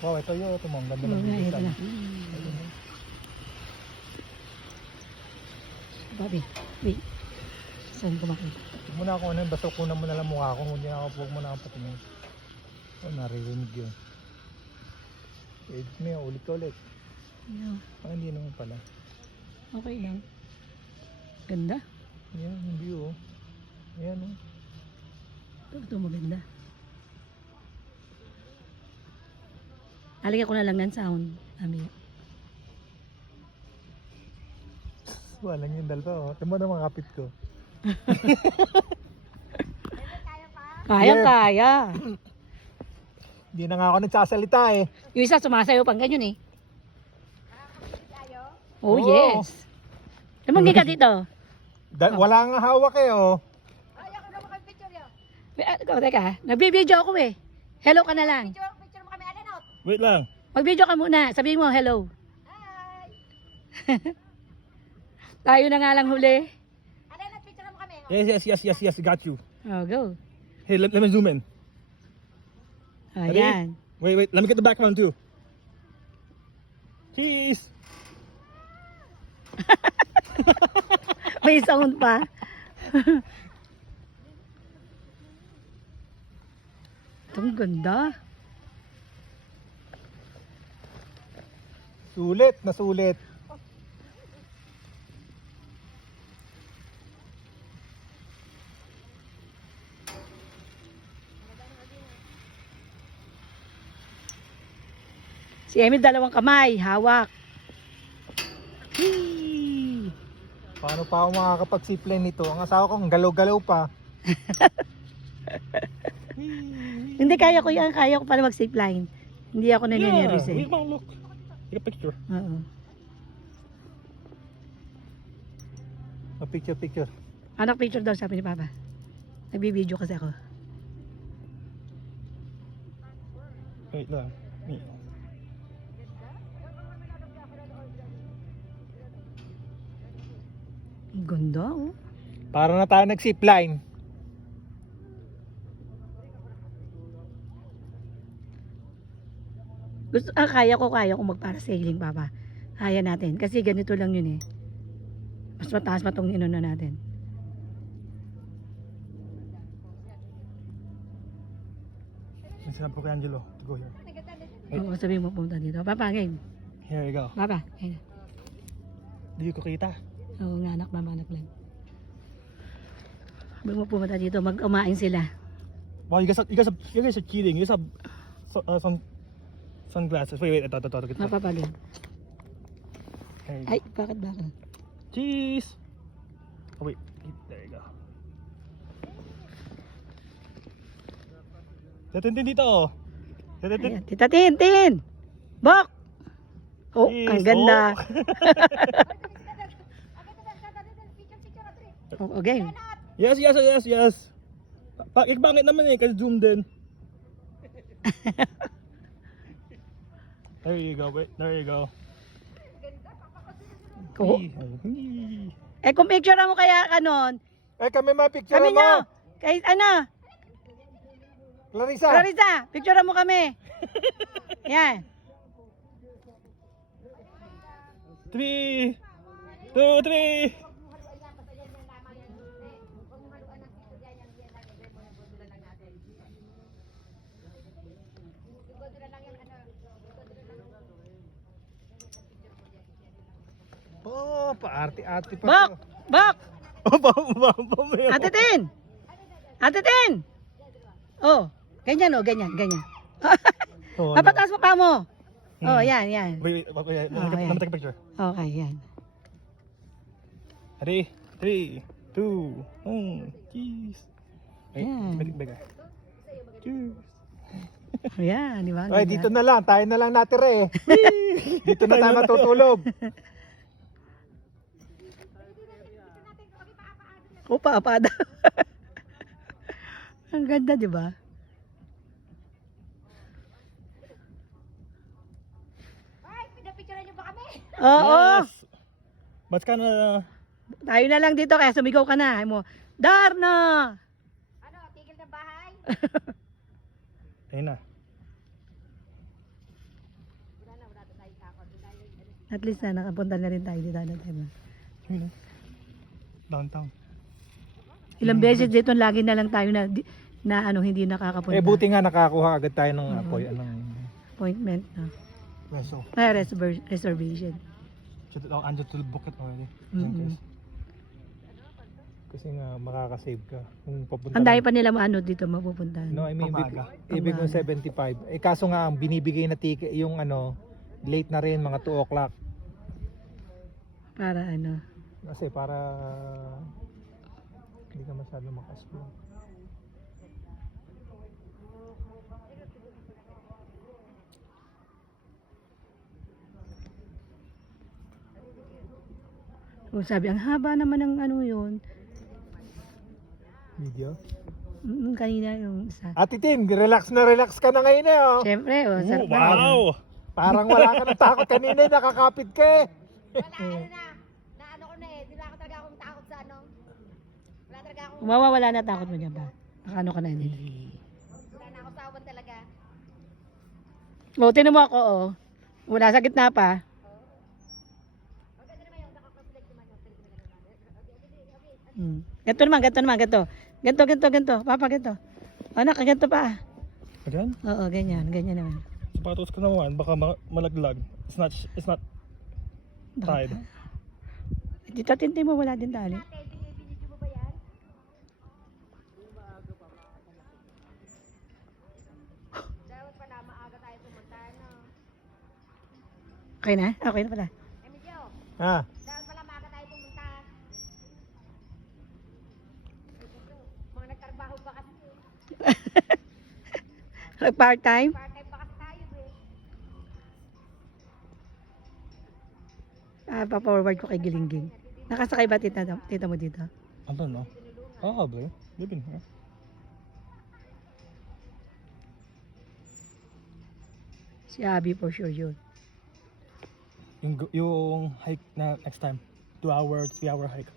Wow, ito yun. Ito mo. Ang ganda ng Ito bibisan. na. Babi, wait. Saan ko makita? Huwag mo na ako ano, basta kunan mo na lang mukha ko. Huwag mo na ako patingin. Oh, naririnig yun. Edit mo yun, ulit ka ulit. Yeah. Ah, hindi naman pala. Okay lang. Ganda. Ayan, yung view oh. Ayan oh. Ito maganda. Alagyan ko na lang ng sound. Ami. Walang yung dalpa oh. Tama na mga kapit ko. Kaya. Hindi na nga ako nagsasalita eh. Yung isa sumasayo pang ganyan eh. Oh, Oo. yes. Tumanggi ka dito. Wala nga hawak eh oh. Teka, nagbibideo ako eh. Hello ka na lang. Picture mo kami, Alenot. Wait lang. Mag-video ka muna. Sabihin mo hello. Hi. Tayo na nga lang huli. Alenot, picture mo kami. Yes. Got you. Oh, go. Hey, let me zoom in. Ayan. Wait. Let me get the background too. Cheese. May sound pa. Itong ganda. Sulit na sulit. Si Emil dalawang kamay, hawak. Hee. Paano pa ako makakapag-zipline nito? Ang asawa ko, ang galaw-galaw pa. Hindi, kaya ko yan. Kaya ko pala mag-zip line. Hindi ako naniniris eh. Wait, look. Take a picture. Oo. A picture. Anak picture daw sabi ni Papa. Nagbibideo kasi ako. Wait lang. Ang ganda oh. Para na tayo nag-zipline. Kaya ko magparasailing, Papa. Kaya natin. Kasi ganito lang yun eh. Mas mataas pa itong inuna natin. Sinabi ko kay Angelo to go here. Oo, sabihin mo punta dito. Papa, game. Here we go. Papa, game. Di ko kita. Oo nga, anak lang. Sabihin mo pumunta dito, mag-umain sila. Wow, you guys are cheating. You guys have some sunglasses. Wait. Ito. Papa, game. Here you go. Ay, bakit? Cheese. Oh wait, there you go. Tatintin dito oh. Tatintin. Ayan, Tita Tintin! Bok! Oh, Cheese. ang ganda. Oh. Oh, game. Yes. Bakit naman eh, kasi zoom din. There you go, wait. There you go. Oh. Eh kung picture mo kaya kanon, Eh kami ma-picture kami mo. nyo, kay ano, Clarissa. Clarissa, picture mo kami. Yan. 3, 2, 3. Oh, paarte-arte pa. Bok! Bok! Oh, Ate Tin! Ate Tin! Oh, ganyan oh, ganyan. Oh, Papataas mo pa mo. Oh, yan. Wait. Let me take a picture. Okay, yan. Ready? 3, 2, 1. Cheese. Wait, Yan. make it bigger. Cheers. Yan, di ba? Ay, dito na lang. Tayo na lang natira eh. Dito na tayo matutulog. Opa, daw. Ang ganda, di ba? Ay, pinapicturean niyo ba kami? Oo. Yes. But kinda... Tayo na lang dito kaya sumigaw ka na. Ay mo, Darna! Ano, tigil ng bahay? Ayun na. At least na nakapunta na rin tayo dito. Yun, oh. Downtown. Ilang beses dito lagi na lang tayo na ano hindi nakakapunta. Eh buti nga nakakuha agad tayo ng apoy. Appointment na. Reso. Reservation. Andyo to book it already. Mm-mm. Kasi nga makakasave ka. Kung papunta Ang dami pa nila ano dito mapupuntahan. No, I mean, ibig kong 75. Eh kaso nga, ang binibigay na ticket, yung ano, late na rin, mga 2 o'clock. Para ano. Kasi para hindi ka masyado makaspoon. O sabi, ang haba naman ng ano yun. Video? Kanina yung isa. Ate Tin, relax ka na ngayon eh. Oh. Siyempre, sarap na. Wow! Parang wala ka ng takot kanina eh, nakakapit ka eh. Wala, na ano ko na eh. Di ba talaga akong takot sa ano? Wala talaga akong, Mawawala na takot mo niya ba? Nakano ka na yun. wala na akong sawan talaga. O, tinan mo ako, oh. Wala sa gitna pa. Ganto. Ganto. Papa, ganto. Anak, ganto pa. Again? Oo, ganyan naman. Sapatos ko naman, baka malaglag. It's not tied. Dito tinti mo, wala din tali. Ate, binibinidyo mo ba yan? Dapat pala maaga tayo pumunta, no? Okay na? Okay na pala. Emilio, Ha? dapat pala maaga tayo pumunta. Mga nagtrabaho ba kasi? Part-time? Part-time ba kasi tayo eh? Pa-forward ko kay Gilingging. Nakasakay ba tita mo dito? I don't know. Probably. Maybe not. Si Abby for sure yun. Yung hike na next time. 2-hour, 3-hour hike.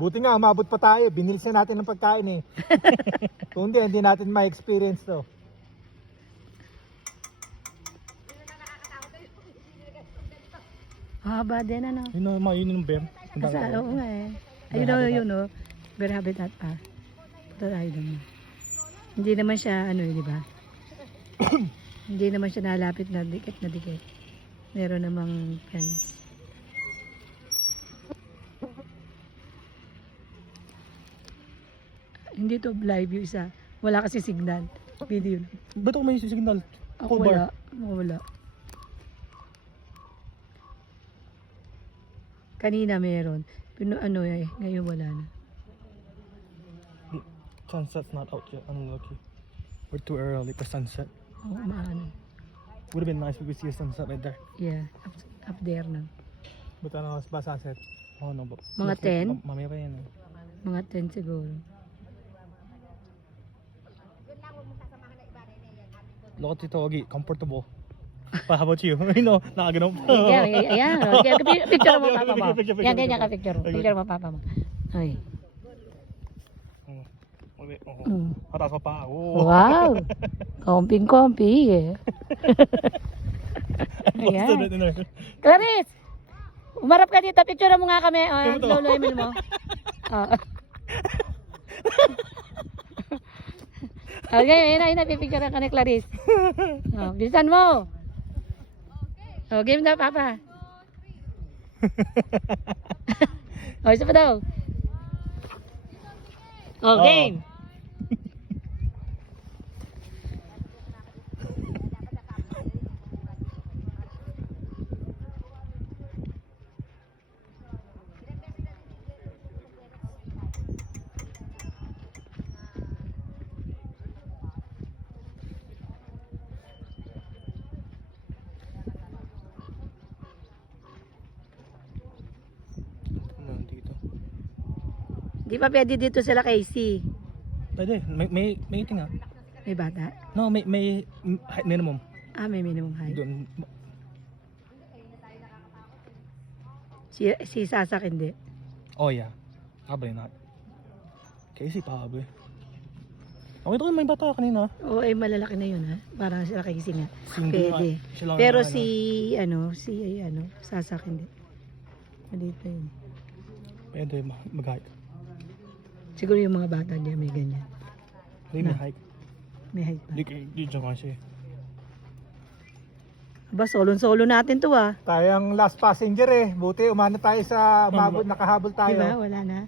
Buti nga, umabot pa tayo. Binilisan natin ng pagkain eh. Kung hindi natin ma-experience to. Haba din ano. Yun yung bear. Oo nga eh. Ayun daw yun no. Bear habitat pa. Punta tayo doon. Hindi naman siya ano di ba? Hindi naman siya nalapit na dikit. Meron namang fence. Hindi to live yung isa. Wala kasi signal. Video. Ba't ako may signal? Ako wala. Wala. Kanina meron. Pero ano eh, ngayon wala na. Sunset's not out yet. Unlucky. We're too early for sunset. Oo, maano. Would have been nice if we see a sunset right there. Yeah, up there na. But ano, ba sunset? Oh no, but Mga 10? Mamaya pa yan eh. Mga 10 siguro. Yun lang, huwag mong sasamahan na iba na yan. Look at Tito Ogie, comfortable. How about you? You know, nakaganon. Ayan. Picture mo papa mo. Picture. Yan, ganyan ka picture mo. Picture mo papa mo. Ay. Patas pa pa. Oh. Wow. Komping-kompi eh. Ayan. Clarice! Umarap ka dito. Picture mo nga kami. Lolo Emil mo. Okay, yun na. Pipicture ka ni Clarice. Bilisan mo. Game na, Papa. Isa pa daw. Game. Di pa pwede dito sila Casey. Pwede, may iting nga. May bata? No, may minimum. May minimum height. Doon. Si Sasak hindi. Oh yeah, probably not. Casey probably. Okay ito may bata kanina. Oo, eh malalaki na yun ha. Parang sila kagising nga. Hindi Pwede. nga, siya lang Pero ang si Sasak hindi. Maliit pa yun. Pwede mag-hike. Siguro yung mga bata niya may ganyan. Hindi may Na. hike. May height pa. Di dyan kasi. Aba, solo natin to ah. Tayong last passenger eh. Buti umano tayo sa mabot, nakahabol tayo. Diba? Wala na.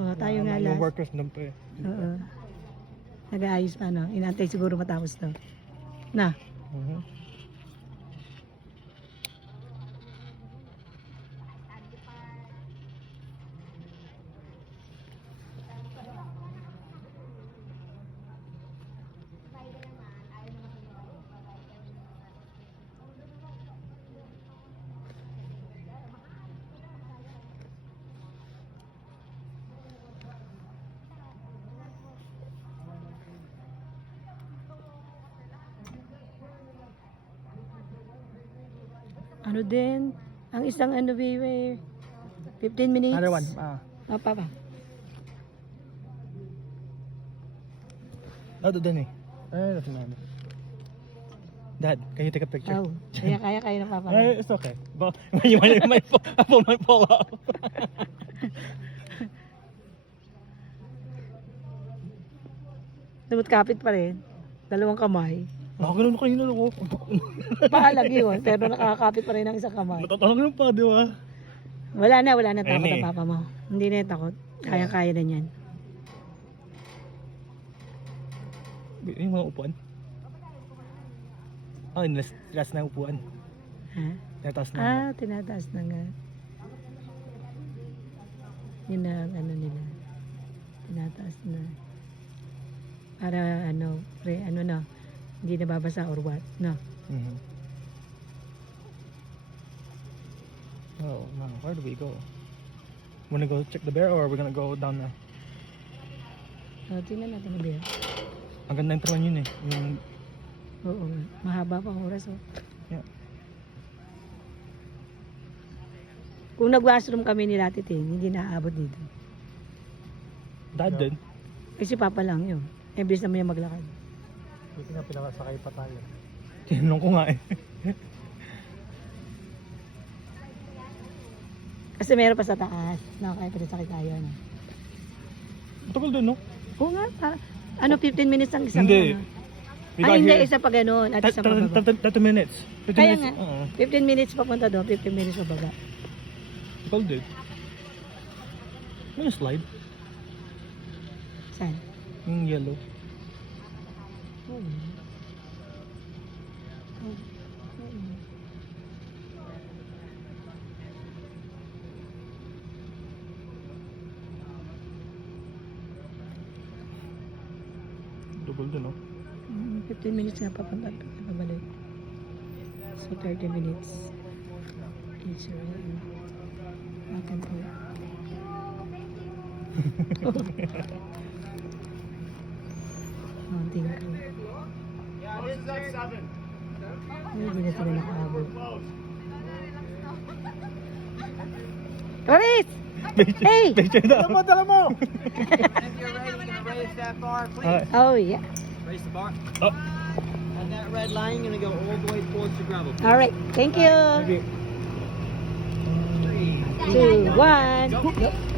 O, tayo nga Yung last. workers doon pa eh. Oo. Nag-aayos pa no. Inantay siguro matapos to. Na. Mhm. Ano din? Ang isang baby, 15 minutes. Another one. Papa. Doon eh. That's another. Dad, can you take a picture? Oh, kaya ng papa. It's okay. But my fall off. Lumot kapit pa rin. Dalawang kamay. Nakagano'n kanina ako. Paalag yun, pero nakakapit pa rin ng isang kamay. Natatanong pa, di ba? Wala na takot Ayun eh. ang papa mo. Hindi na yung takot. Kaya na niyan. Yung mga upuan. Oh, last na upuan. Ha? Tatas na. Tinataas na nga. Yun na ang nila. Tinataas na. Para hindi nababasa or what. No. Mhm. Oh, no. Where do we go? Wanna go check the bear or we're gonna go down na? Tingnan natin na beer. Ang ganda yung turuan yun eh. Yung, Oo nga. Mahaba pa ang oras oh. yeah. Kung nag-washroom kami ni Latitin, hindi naaabot dito. Dad din. Kasi papa lang yun. Iblis naman yung maglakad. Buti nga pinakasakay pa tayo. Tinanong ko nga eh. Kasi meron pa sa taas. Nakakaya pa rin sakit tayo. No? Matagal din, no? Oo nga. 15 minutes ang isang Hindi. We got hindi, here- isa pa ganun. At isa pa baba. 30 minutes. 15 Kaya minutes. nga. 15 minutes papunta doon, 15 minutes pa baba. Matagal din. May slide. Saan? Yung yellow. Oo. Double din, no? 15 minutes nga papunta at pabalik. So 30 minutes. Each way. Makan po. Mountain ko. Hindi na sila nakaabot. Clarice! Hey! Dala mo, dala mo! If you're ready, you can raise that bar, please. Oh yeah. Raise the bar. Oh. And that red line, you're gonna go all the way towards the gravel. Alright. Thank you. Okay. 3, 2, 1. Go.